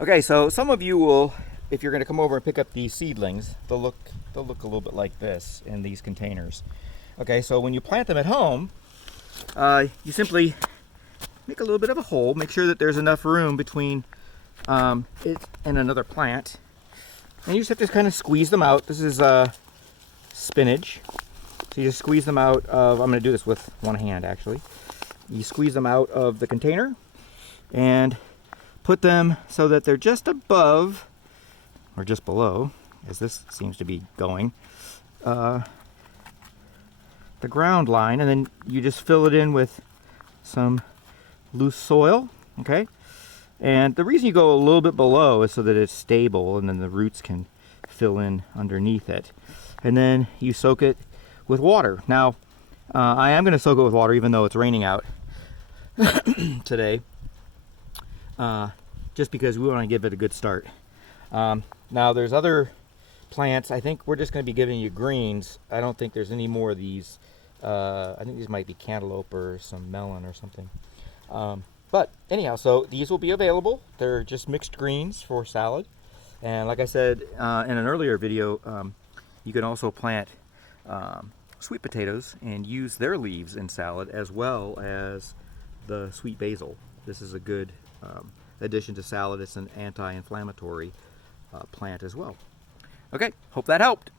Okay, so some of you will, if you're going to come over and pick up these seedlings, they'll look a little bit like this in these containers. Okay, so when you plant them at home, you simply make a little bit of a hole. Make sure that there's enough room between it and another plant, and you just have to kind of squeeze them out. This is spinach, so you just squeeze them out of. I'm going to do this with one hand actually. You squeeze them out of the container and put them so that they're just above or just below, as this seems to be going, the ground line, and then you just fill it in with some loose soil. Okay, and the reason you go a little bit below is so that it's stable and then the roots can fill in underneath it. And then you soak it with water. Now I am going to soak it with water even though it's raining out today, just because we want to give it a good start. Now there's other plants. I think we're just going to be giving you greens. I don't think there's any more of these. I think these might be cantaloupe or some melon or something. But anyhow, so these will be available. They're just mixed greens for salad. And like I said in an earlier video, you can also plant sweet potatoes and use their leaves in salad, as well as the sweet basil. This is a good addition to salad. It's an anti-inflammatory plant as well. Okay, hope that helped.